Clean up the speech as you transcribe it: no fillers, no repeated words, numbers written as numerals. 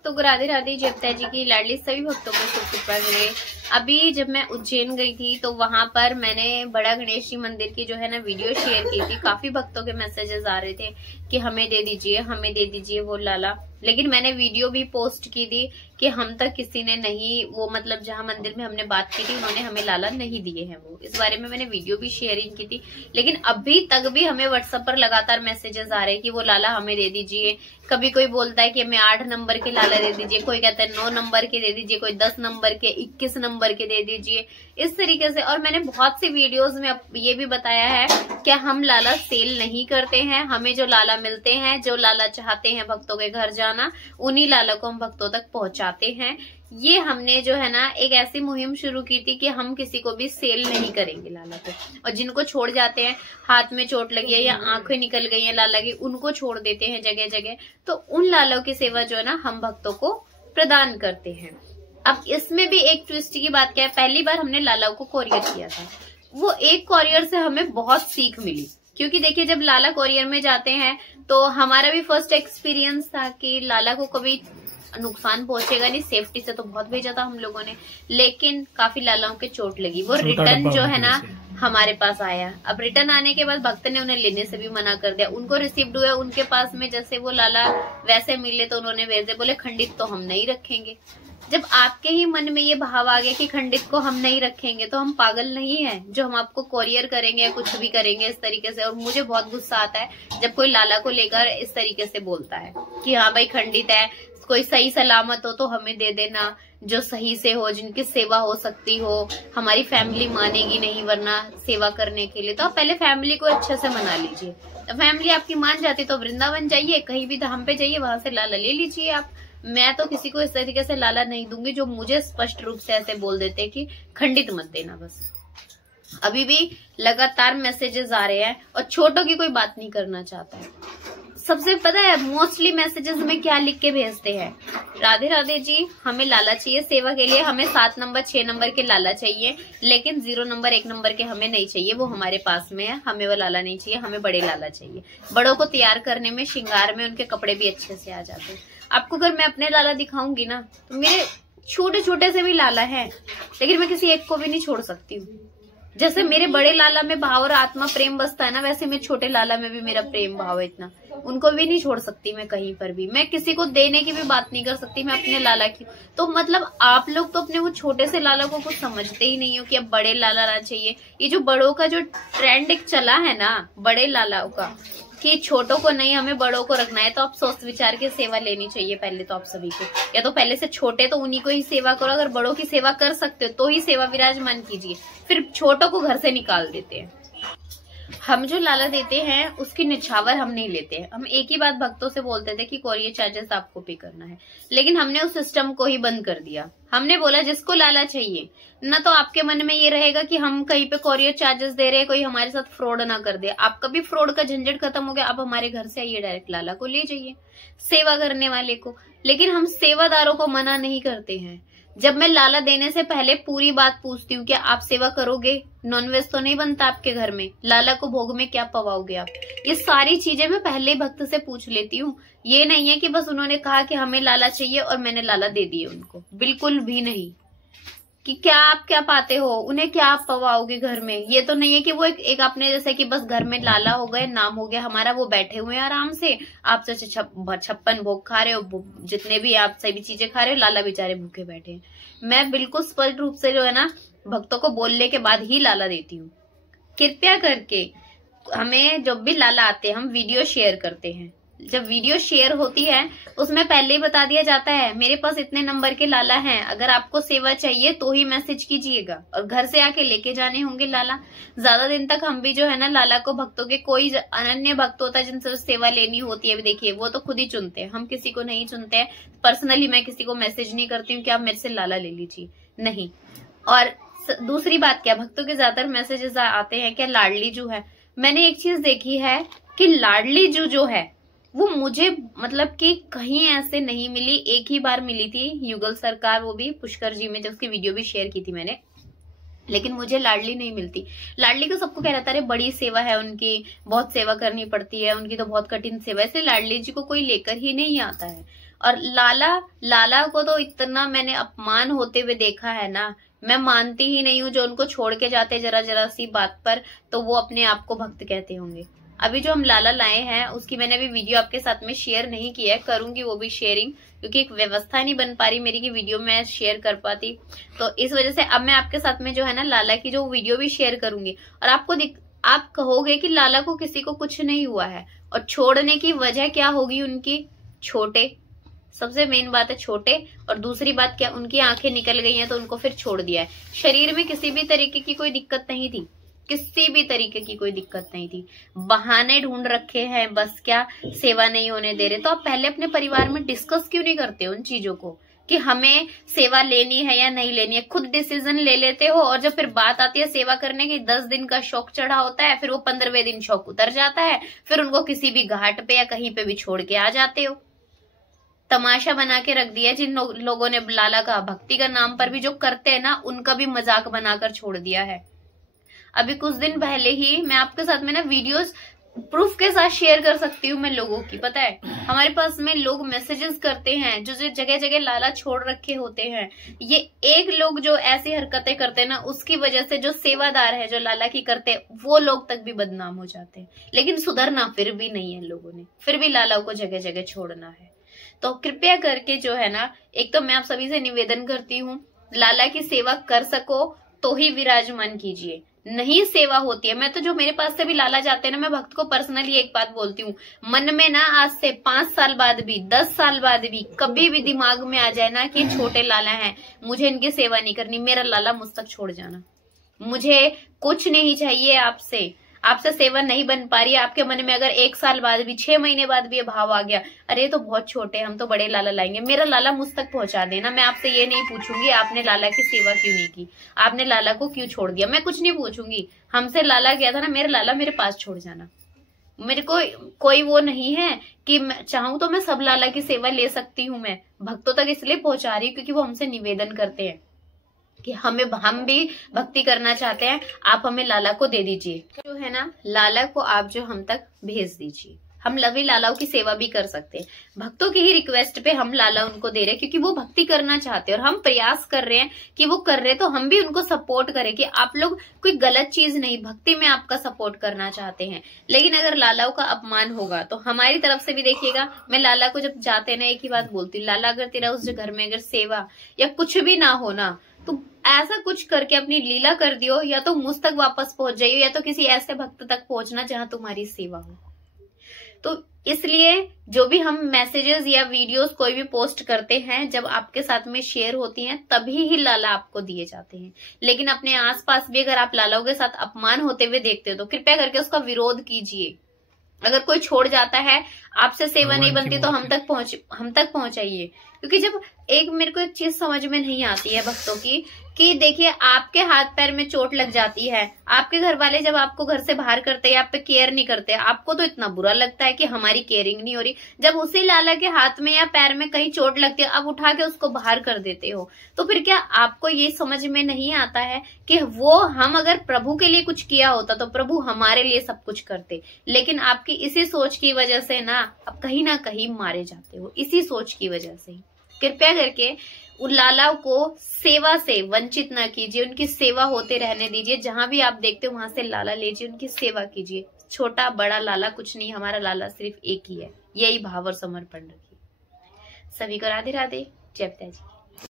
भक्तों को राधे राधे। जयप्ता जी की लाडली सभी भक्तों को शुभ कृपा करे। अभी जब मैं उज्जैन गई थी तो वहां पर मैंने बड़ा गणेश जी मंदिर की जो है ना वीडियो शेयर की थी। काफी भक्तों के मैसेजेस आ रहे थे कि हमें दे दीजिए वो लाला। लेकिन मैंने वीडियो भी पोस्ट की थी कि हम तक किसी ने नहीं, वो मतलब जहां मंदिर में हमने बात की थी उन्होंने हमें लाला नहीं दिए हैं। वो इस बारे में मैंने वीडियो भी शेयरिंग की थी। लेकिन अभी तक भी हमें व्हाट्सएप पर लगातार मैसेजेस आ रहे हैं कि वो लाला हमें दे दीजिए। कभी कोई बोलता है कि हमें 8 नंबर के लाला दे दीजिए, कोई कहता है 9 नंबर के दे दीजिए, कोई 10 नंबर के, 21 नंबर के दे दीजिए, इस तरीके से। और मैंने बहुत सी वीडियोस में ये भी बताया है कि हम लाला सेल नहीं करते हैं। हमें जो लाला मिलते हैं, जो लाला चाहते हैं भक्तों के घर जाना, उन्हीं लाला को हम भक्तों तक पहुंचाते हैं। ये हमने जो है ना एक ऐसी मुहिम शुरू की थी कि हम किसी को भी सेल नहीं करेंगे लाला को। और जिनको छोड़ जाते हैं, हाथ में चोट लगी है या आंखें निकल गई है लाला की, उनको छोड़ देते हैं जगह जगह। तो उन लालों की सेवा जो है ना हम भक्तों को प्रदान करते हैं। अब इसमें भी एक ट्विस्ट की बात क्या है, पहली बार हमने लालाओं को कोरियर किया था, वो एक कोरियर से हमें बहुत सीख मिली। क्योंकि देखिए जब लाला कोरियर में जाते हैं तो हमारा भी फर्स्ट एक्सपीरियंस था कि लाला को कभी नुकसान पहुंचेगा नहीं, सेफ्टी से तो बहुत भेजा था हम लोगों ने। लेकिन काफी लालाओं के चोट लगी, वो रिटर्न जो है ना हमारे पास आया। अब रिटर्न आने के बाद भक्त ने उन्हें लेने से भी मना कर दिया। उनको रिसीव्ड हुआ उनके पास में, जैसे वो लाला वैसे मिले तो उन्होंने भेजे, बोले खंडित तो हम नहीं रखेंगे। जब आपके ही मन में ये भाव आ गया कि खंडित को हम नहीं रखेंगे तो हम पागल नहीं हैं जो हम आपको कोरियर करेंगे या कुछ भी करेंगे इस तरीके से। और मुझे बहुत गुस्सा आता है जब कोई लाला को लेकर इस तरीके से बोलता है कि हाँ भाई खंडित है, कोई सही सलामत हो तो हमें दे देना, जो सही से हो, जिनकी सेवा हो सकती हो। हमारी फैमिली मानेगी नहीं वरना सेवा करने के लिए, तो आप पहले फैमिली को अच्छे से मना लीजिए। फैमिली आपकी मान जाती तो वृंदावन जाइए, कहीं भी धाम पे जाइए, वहां से लाला ले लीजिए आप। मैं तो किसी को इस तरीके से लाला नहीं दूंगी जो मुझे स्पष्ट रूप से ऐसे बोल देते कि खंडित मत देना। बस अभी भी लगातार मैसेजेस आ रहे हैं और छोटों की कोई बात नहीं करना चाहता है। सबसे पता है मोस्टली मैसेजेस में क्या लिख के भेजते हैं, राधे राधे जी हमें लाला चाहिए सेवा के लिए, हमें 7 नंबर 6 नंबर के लाला चाहिए, लेकिन 0 नंबर 1 नंबर के हमें नहीं चाहिए, वो हमारे पास में है, हमें वो लाला नहीं चाहिए, हमें बड़े लाला चाहिए। बड़ों को तैयार करने में, श्रृंगार में उनके कपड़े भी अच्छे से आ जाते हैं। आपको अगर मैं अपने लाला दिखाऊंगी ना तो मेरे छोटे छोटे से भी लाला है, लेकिन मैं किसी एक को भी नहीं छोड़ सकती हूँ। जैसे मेरे बड़े लाला में भाव और आत्मा प्रेम बसता है ना, वैसे मेरे छोटे लाला में भी मेरा प्रेम भाव है इतना, उनको भी नहीं छोड़ सकती मैं कहीं पर भी। मैं किसी को देने की भी बात नहीं कर सकती, मैं अपने लाला की। तो मतलब आप लोग तो अपने वो छोटे से लाला को कुछ समझते ही नहीं हो कि अब बड़े लाला ना चाहिए। ये जो बड़ों का जो ट्रेंड एक चला है ना बड़े लालाओं का कि छोटों को नहीं हमें बड़ों को रखना है, तो आप सोच विचार के सेवा लेनी चाहिए पहले तो आप सभी को। या तो पहले से छोटे तो उन्हीं को ही सेवा करो, अगर बड़ों की सेवा कर सकते हो तो ही सेवा विराजमान कीजिए, फिर छोटों को घर से निकाल देते हैं। हम जो लाला देते हैं उसकी निछावर हम नहीं लेते हैं। हम एक ही बात भक्तों से बोलते थे कि कोरियर चार्जेस आपको पे करना है, लेकिन हमने उस सिस्टम को ही बंद कर दिया। हमने बोला जिसको लाला चाहिए ना, तो आपके मन में ये रहेगा कि हम कहीं पे कोरियर चार्जेस दे रहे हैं, कोई हमारे साथ फ्रॉड ना कर दे। आपका भी फ्रॉड का झंझट खत्म हो गया, आप हमारे घर से आइए, डायरेक्ट लाला को ले जाइए, सेवा करने वाले को। लेकिन हम सेवादारों को मना नहीं करते हैं। जब मैं लाला देने से पहले पूरी बात पूछती हूँ, क्या आप सेवा करोगे? नॉनवेज तो नहीं बनता आपके घर में, लाला को भोग में क्या पवाओगे आप? ये सारी चीजें मैं पहले भक्त से पूछ लेती हूँ। ये नहीं है कि बस उन्होंने कहा कि हमें लाला चाहिए और मैंने लाला दे दिए उनको, बिल्कुल भी नहीं। कि क्या आप क्या पाते हो, उन्हें क्या आप पवाओगे घर में? ये तो नहीं है कि वो एक आपने जैसे कि बस घर में लाला हो गए, नाम हो गया हमारा, वो बैठे हुए हैं आराम से, आप 56 भोग खा रहे हो, जितने भी आप सभी चीजें खा रहे हो, लाला बेचारे भूखे बैठे हैं। मैं बिल्कुल स्पष्ट रूप से जो है ना भक्तों को बोलने के बाद ही लाला देती हूँ। कृपया करके हमें जब भी लाला आते हैं हम वीडियो शेयर करते हैं, जब वीडियो शेयर होती है उसमें पहले ही बता दिया जाता है मेरे पास इतने नंबर के लाला हैं, अगर आपको सेवा चाहिए तो ही मैसेज कीजिएगा, और घर से आके लेके जाने होंगे लाला। ज्यादा दिन तक हम भी जो है ना लाला को, भक्तों के कोई अनन्य भक्त होता है जिनसे सेवा लेनी होती है, देखिए वो तो खुद ही चुनते हैं, हम किसी को नहीं चुनते हैं। पर्सनली मैं किसी को मैसेज नहीं करती हूँ कि आप मेरे से लाला ले लीजिए, नहीं। और दूसरी बात क्या, भक्तों के ज्यादातर मैसेजेस आते हैं क्या लाडली जू है। मैंने एक चीज देखी है कि लाडली जू जो है वो मुझे मतलब कि कहीं ऐसे नहीं मिली, एक ही बार मिली थी युगल सरकार, वो भी पुष्कर जी में, जब उसकी वीडियो भी शेयर की थी मैंने। लेकिन मुझे लाडली नहीं मिलती। लाडली को सबको कह रहा था अरे बड़ी सेवा है उनकी, बहुत सेवा करनी पड़ती है उनकी, तो बहुत कठिन सेवा है, इसलिए लाडली जी को कोई लेकर ही नहीं आता है। और लाला को तो इतना मैंने अपमान होते हुए देखा है ना, मैं मानती ही नहीं हूँ जो उनको छोड़ के जाते जरा जरा सी बात पर, तो वो अपने आप को भक्त कहते होंगे। अभी जो हम लाला लाए हैं उसकी मैंने अभी वीडियो आपके साथ में शेयर नहीं किया है, करूंगी वो भी शेयरिंग, क्योंकि एक व्यवस्था नहीं बन पा रही मेरी कि वीडियो मैं शेयर कर पाती। तो इस वजह से अब मैं आपके साथ में जो है ना लाला की जो वीडियो भी शेयर करूंगी। और आप कहोगे कि लाला को किसी को कुछ नहीं हुआ है, और छोड़ने की वजह क्या होगी उनकी? छोटे, सबसे मेन बात है छोटे। और दूसरी बात क्या, उनकी आंखें निकल गई हैं तो उनको फिर छोड़ दिया है। शरीर में किसी भी तरीके की कोई दिक्कत नहीं थी, किसी भी तरीके की कोई दिक्कत नहीं थी, बहाने ढूंढ रखे हैं बस, क्या सेवा नहीं होने दे रहे। तो आप पहले अपने परिवार में डिस्कस क्यों नहीं करते उन चीजों को कि हमें सेवा लेनी है या नहीं लेनी है? खुद डिसीजन ले लेते हो, और जब फिर बात आती है सेवा करने की, 10 दिन का शौक चढ़ा होता है, फिर वो 15वें दिन शौक उतर जाता है, फिर उनको किसी भी घाट पे या कहीं पे भी छोड़ के आ जाते हो। तमाशा बना के रख दिया। जिन लोगों ने लाला का भक्ति का नाम पर भी जो करते हैं ना, उनका भी मजाक बनाकर छोड़ दिया है। अभी कुछ दिन पहले ही मैं आपके साथ में ना वीडियोस प्रूफ के साथ शेयर कर सकती हूँ मैं लोगों की। पता है हमारे पास में लोग मैसेजेस करते हैं जो जगह जगह लाला छोड़ रखे होते हैं। ये एक लोग जो ऐसी हरकतें करते हैं ना, उसकी वजह से जो सेवादार है जो लाला की करते हैं, वो लोग तक भी बदनाम हो जाते हैं। लेकिन सुधरना फिर भी नहीं है लोगों ने, फिर भी लाला को जगह जगह छोड़ना है। तो कृपया करके जो है ना, एक तो मैं आप सभी से निवेदन करती हूँ, लाला की सेवा कर सको तो ही विराजमान कीजिए। नहीं सेवा होती है, मैं तो जो मेरे पास से भी लाला जाते हैं ना, मैं भक्त को पर्सनली एक बात बोलती हूँ, मन में ना आज से 5 साल बाद भी 10 साल बाद भी कभी भी दिमाग में आ जाए ना कि छोटे लाला हैं, मुझे इनकी सेवा नहीं करनी, मेरा लाला मुझ तक छोड़ जाना। मुझे कुछ नहीं चाहिए आपसे सेवा नहीं बन पा रही है, आपके मन में अगर 1 साल बाद भी 6 महीने बाद भी ये भाव आ गया, अरे तो बहुत छोटे, हम तो बड़े लाला लाएंगे, मेरा लाला मुझ तक पहुंचा देना। मैं आपसे ये नहीं पूछूंगी आपने लाला की सेवा क्यों नहीं की, आपने लाला को क्यों छोड़ दिया, मैं कुछ नहीं पूछूंगी। हमसे लाला गया था ना, मेरा लाला मेरे पास छोड़ जाना। मेरे को कोई वो नहीं है कि मैं चाहूं तो मैं सब लाला की सेवा ले सकती हूँ। मैं भक्तों तक इसलिए पहुंचा रही हूँ क्योंकि वो हमसे निवेदन करते हैं कि हम भी भक्ति करना चाहते हैं, आप हमें लाला को दे दीजिए, जो है ना लाला को आप जो हम तक भेज दीजिए। हम लवी लालाओं की सेवा भी कर सकते हैं। भक्तों की ही रिक्वेस्ट पे हम लाला उनको दे रहे हैं क्योंकि वो भक्ति करना चाहते हैं, और हम प्रयास कर रहे हैं कि वो कर रहे हैं तो हम भी उनको सपोर्ट करें कि आप लोग कोई गलत चीज नहीं, भक्ति में आपका सपोर्ट करना चाहते हैं। लेकिन अगर लालाओं का अपमान होगा तो हमारी तरफ से भी देखिएगा, मैं लाला को जब जाते ना एक ही बात बोलती हूँ, लाला अगर तेरा उस घर में अगर सेवा या कुछ भी ना हो ना, तो ऐसा कुछ करके अपनी लीला कर दियो, या तो मुझ तक वापस पहुंच जाइयो, या तो किसी ऐसे भक्त तक पहुंचना जहां तुम्हारी सेवा हो। तो इसलिए जो भी हम मैसेजेस या वीडियोस कोई भी पोस्ट करते हैं, जब आपके साथ में शेयर होती हैं तभी ही लाला आपको दिए जाते हैं। लेकिन अपने आसपास भी अगर आप लालाओं के साथ अपमान होते हुए देखते हो तो कृपया करके उसका विरोध कीजिए। अगर कोई छोड़ जाता है, आपसे सेवा नहीं बनती तो हम तक पहुंचाइए। क्योंकि जब एक मेरे को एक चीज समझ में नहीं आती है भक्तों की, कि देखिए आपके हाथ पैर में चोट लग जाती है, आपके घर वाले जब आपको घर से बाहर करते हैं, आप पे केयर नहीं करते, आपको तो इतना बुरा लगता है कि हमारी केयरिंग नहीं हो रही। जब उसी लाला के हाथ में या पैर में कहीं चोट लगती है, आप उठा के उसको बाहर कर देते हो, तो फिर क्या आपको ये समझ में नहीं आता है कि वो हम अगर प्रभु के लिए कुछ किया होता तो प्रभु हमारे लिए सब कुछ करते। लेकिन आपकी इसी सोच की वजह से ना आप कहीं ना कहीं मारे जाते हो, इसी सोच की वजह से। कृपया करके उन लालाओं को सेवा से वंचित ना कीजिए, उनकी सेवा होते रहने दीजिए। जहां भी आप देखते हो वहां से लाला लीजिए, उनकी सेवा कीजिए। छोटा बड़ा लाला कुछ नहीं, हमारा लाला सिर्फ एक ही है। यही भाव और समर्पण रखिए। सभी को राधे राधे, जय पिताजी।